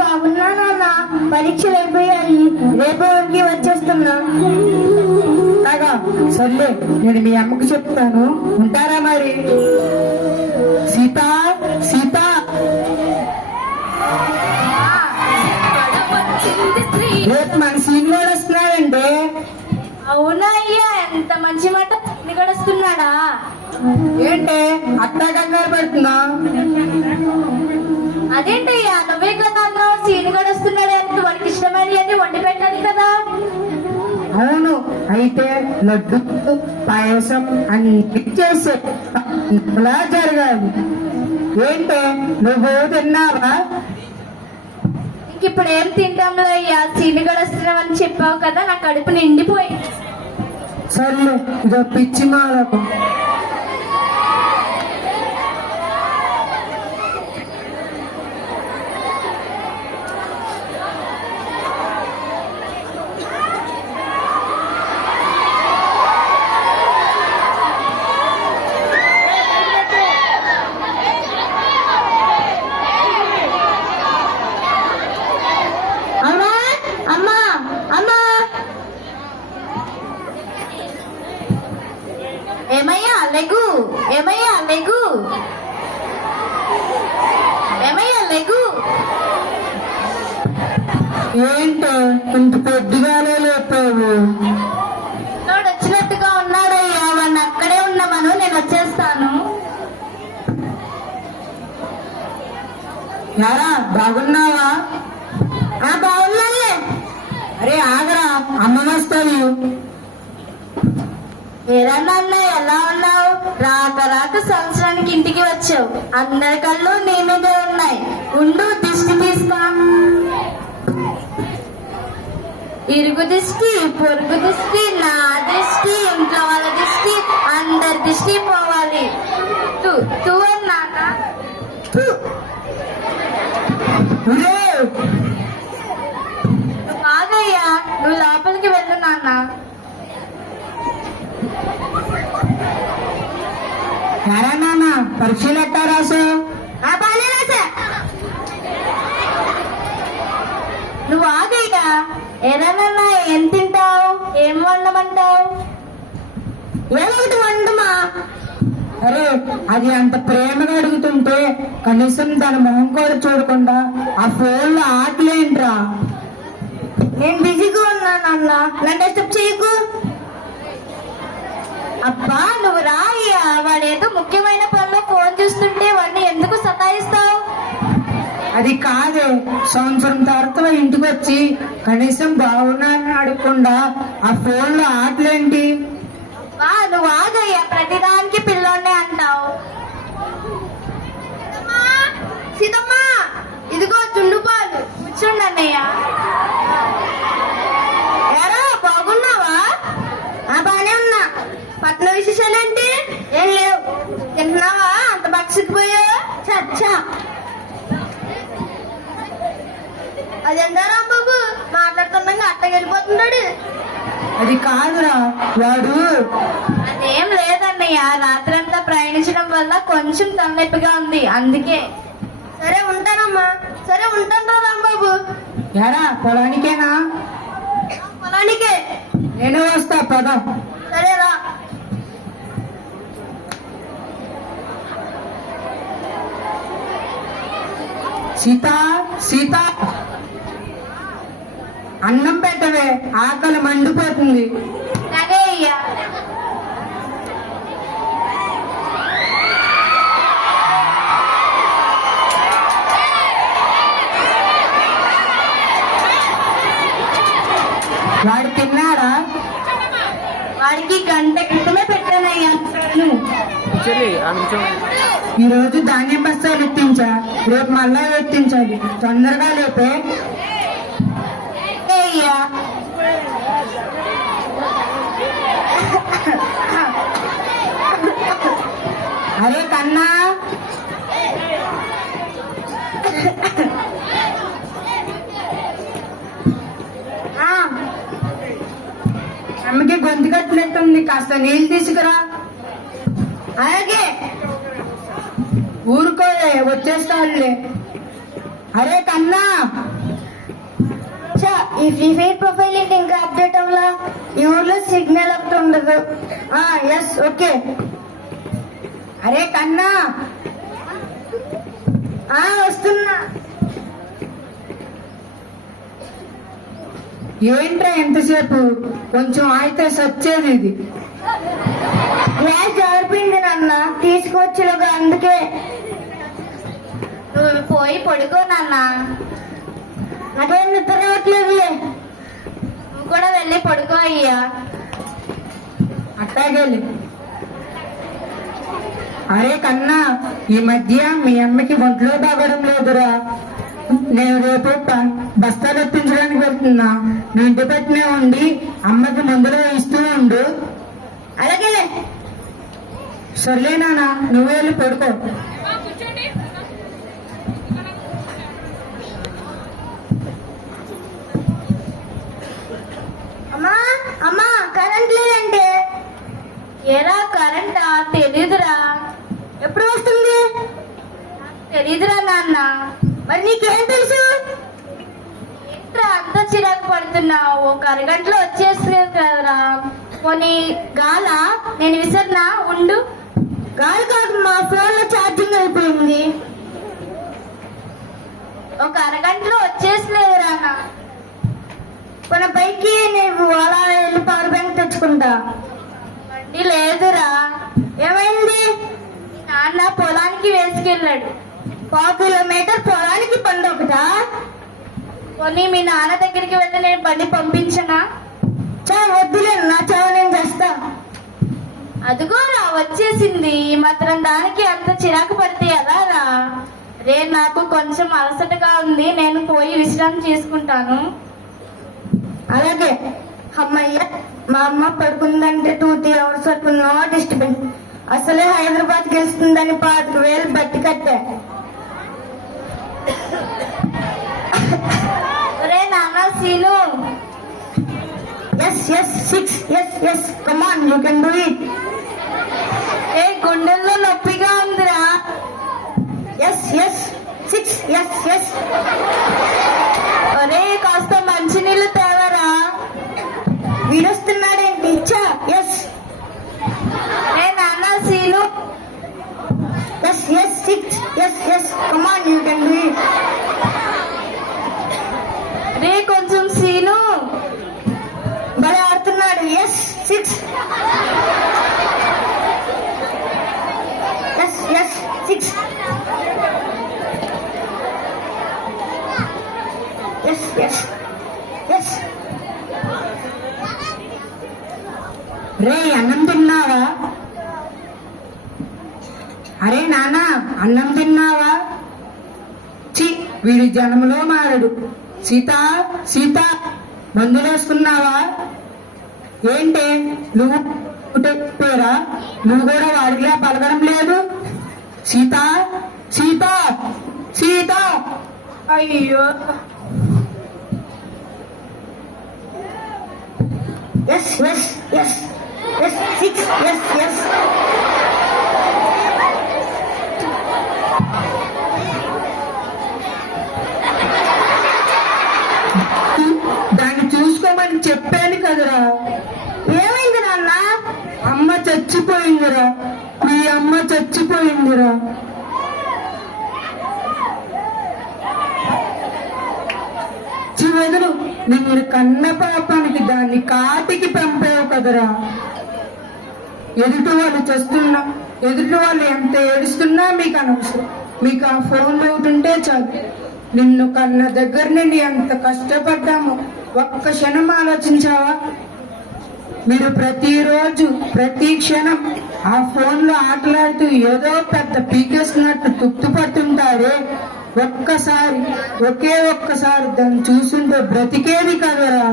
బాగున్నా నాన్న, పరీక్షలు అయిపోయాయి, రేపు ఊరికి వచ్చేస్తున్నా. అలాగా, సర్లే, నేను మీ అమ్మకు చెప్తాను. ఉంటారా మరి? సీత, సీత, రేపు మన సీనియర్ వస్తున్నాడంటే. అవునా అయ్యా, ఎంత మంచి మాట నిగడుస్తున్నాడా? ఏంటే అత్తా కంగారు పడుతున్నా? అదేంటయ్యా, నువ్వే కదా అన్నావు సీని గడుస్తున్నాడు అంటే వాడికి ఇష్టమని అని వండి పెట్టాలి కదా. అవును, అయితే లడ్డు పాయసం అన్ని చేసే ఇలా జరగాలి. ఏంటే నువ్వు తిన్నావా? ఇంకిప్పుడు ఏం తింటాంలో అయ్యా, సీని గడుస్తున్నామని చెప్పావు కదా, నా కడుపు నిండిపోయింది. సర్లే, ఇదో పిచ్చి మాలకు. ఏమయ్యా లెగు, ఏమయ్యా లెగు, ఏమయ్యా లెగు. ఏంటో ఇంత పొద్దుగానే లేపావు? తోడు వచ్చినట్టుగా ఉన్నాడయ్యా, వాడిని అక్కడే ఉన్నామను, నేను వచ్చేస్తాను. యారా, బాగున్నావా? బాగున్నానే. అరే ఆగరా, అమ్మ వస్తాను. ఏదన్నా ఎలా ఉన్నావు? రాక సంవత్సరానికి ఇంటికి వచ్చావు, అందరి కళ్ళు నీ మీదే ఉన్నాయి. ఉండు, దిష్టి తీస్తా. ఇరుగు దిష్టి, పొరుగు దిష్టి, నా దిష్టి, ఇంట్లో వాళ్ళ దిష్టి, అందరి దిష్టి పోవాలి. తూ అన్నాక కాదయ్యా, నువ్వు లోపలికి వెళ్ళు నాన్న. యారా నాన్న, పరీక్షలు ఎట్టా రాసావు? బాగానే రాసా. నువ్వు ఆగయ్యా, ఏదన్నా ఏం తింటావు, ఏం వండమంటావు? ఏమొకటి వండుమా. అరే, అది అంత ప్రేమగా అడుగుతుంటే కనీసం తన మొహం కూడా చూడకుండా ఆ ఫోన్ లో ఆటలేంట్రా? నేను బిజీగా ఉన్నానన్న, నన్ను డిస్టర్బ్ చేయకు. అబ్బా నువ్వు రా అయ్యా, వాడేదో ముఖ్యమైన పనిలో ఫోన్ చూస్తుంటే వాడిని ఎందుకు సతాయిస్తావు? అది కాదే, సంవత్సరం తర్వాత ఇంటికి వచ్చి కనీసం బాగున్నాయని అడగకుండా ఆ ఫోన్ లో ఆటలేంటి? నువ్వు ఆగయ్యా, ప్రతిదానికి పిల్లోనే అంటావు. సీతమ్మా, ఇదిగో చుండు పాలు, కూర్చోండి అన్నయ్య. ఎరా బాగున్నావా? బానే ఉన్నా. పట్నం విశేషాలేంటి? ఏం లేవు. తింటున్నావా? అంత బక్సిపోయావు. చచ్చా, అదెందా రాంబాబు మాట్లాడుతున్నాగా అట్టగెళ్ళిపోతున్నాడు. అది కాదురా, వాడు. అదేం లేదన్నయ్య, రాత్రంతా ప్రయాణించడం వల్ల కొంచెం తలనొప్పిగా ఉంది, అందుకే. సరే ఉంటానమ్మా. సరే ఉంటాను రా రాంబాబు. ఎరా, పొలానికేనా? పొలానికే. నేను వస్తా, పద. సరే రా. సీత, సీత, అన్నం పెట్టవే, ఆకలి మండిపోతుంది. అదే అయ్యా. వాడు తిన్నాడా? వాడికి గంట క్రితమే పెట్టానయ్యా. ఈరోజు ధాన్యం బస్తాలు ఎత్తించా, రేపు మళ్ళా ఎత్తించాలి. తొందరగా లేపే. అయ్యా అరే కన్నా, అమ్మకి గొంతు కట్టినట్టుంది, కాస్త నీళ్ళు తీసుకురా. అలాగే. ఊరుకోలే, వచ్చేస్తాడులే. అరే కన్నా, ఈ ఫ్రీ ఫైర్ ప్రొఫైల్ ఏంటి ఇంకా అప్డేట్ అవ్వలా? ఈ ఊర్లో సిగ్నల్ ఒకటి ఉండదు. Yes okay. అరే కన్నా, వస్తున్నా. ఏంట్రా ఎంతసేపు? కొంచెం అయితే సచ్చేది ఇది. గ్లాస్ జారిపోయింది నాన్న, తీసుకొచ్చిలోగా, అందుకే. నువ్వు పోయి పడుకో నాన్న. నాకేం నిద్ర రావట్లేదు. నువ్వు కూడా వెళ్ళి పడుకో అయ్యా. అట్టాగేలే. అరే కన్నా, ఈ మధ్య మీ అమ్మకి ఒంట్లో బాగడం లేదురా. నేను రేపు బస్తాలు ఎత్తించడానికి వెళ్తున్నా. నువ్వు ఇంటి పెట్టినే ఉండి అమ్మకి మందులు ఇస్తూ ఉండు. అలాగే. సర్లే నాన్న, నువ్వు వెళ్ళి పడుకో. అమ్మా అమ్మా, కరెంట్ లేదంటే. ఏరా కరెంటా? తెలీదురా. ఎప్పుడు వస్తుంది? తెలీదురా నాన్న. మరి నీకేం తెలుసు? ఏంట్రా అంత చిరాకు పడుతున్నావు? ఒక అరగంటలో వచ్చేస్తుంది కదరా. కొన్ని గాల నేను విసరినా ఉండు. గాలి కాదు, మా ఫోన్ లో ఛార్జింగ్ అయిపోయింది. ఒక అరగంటలో వచ్చేసలేదురా అన్న. మన పైకి నువ్వు అలా వెళ్ళి పవర్ బ్యాంక్ తెచ్చుకుంటా. బండి లేదురా. ఏమైంది? నాన్న పొలానికి వేసుకెళ్ళాడు. 1/2 కిలోమీటర్ పొలానికి బండి ఒకటా? కొన్ని మీ నాన్న దగ్గరికి వెళ్ళి నేను బండి పంపించనా? వద్దులే, నా చావ నేను చేస్తా. అదిగోరా వచ్చేసింది. ఈ మాత్రం దానికి అంత చిరాకు పడితే ఎలా రా? రే, నాకు కొంచెం అలసటగా ఉంది, నేను పోయి విశ్రాంతి తీసుకుంటాను. అలాగే. అమ్మయ్య, మా అమ్మ పడుకుందంటే 2-3 అవర్స్ వరకు నో డిస్టర్బెన్స్. అసలే హైదరాబాద్ గెలుస్తుందని 25,000 బట్టి కట్టా. రే నాన్న Seenu. Yes 6 yes come on, you can do it. ఏ గుండెల్లో నొప్పిగా ఉందిరా. Yes 6 yes. ఒరే కాస్త మంచినీళ్ళు తేవరా. వీడొస్తున్నాడేంటి? ఇచ్చా. ఎస్. ఏ నాన్న Seenu. Yes 6 yes come on, you can do it. రే కొంచెం సీను భలే ఆడుతున్నాడు. Yes 6 yes. రే అన్నం తిన్నావా? అరే నాన్న, అన్నం తిన్నావా? వీడి జన్మలో మారడు. సీత మందులు వేసుకున్నావా? ఏంటే నువ్వు పేరా? నువ్వు కూడా వాడిలా పలకడం లేదు. సీత. అయ్యో. ఎస్ 6 ఎస్. దాన్ని చూసుకోమని చెప్పాను కదరా. ఏమైంది నాన్న? అమ్మ చచ్చిపోయిందిరా. మీ అమ్మ చచ్చిపోయిందిరా. చివరు నిన్ను కన్న పాపానికి దాన్ని కాటికి పంపావు కదరా. ఎదుటి వాళ్ళు ఎంత ఏడుస్తున్నా మీకు అనవసరం. మీకు ఆ ఫోన్ ఉంటే చాలు. నిన్ను కన్న దగ్గర నుండి ఎంత కష్టపడ్డామో ఒక్క క్షణం ఆలోచించావా? మీరు ప్రతిరోజు ప్రతి క్షణం ఆ ఫోన్ లో ఆటలాడుతూ ఏదో పెద్ద పీకేస్తున్నట్టు తుప్తుపడుతుంటారే. ఒకే ఒక్కసారి దాన్ని చూస్తుంటే బ్రతికేది కదరా.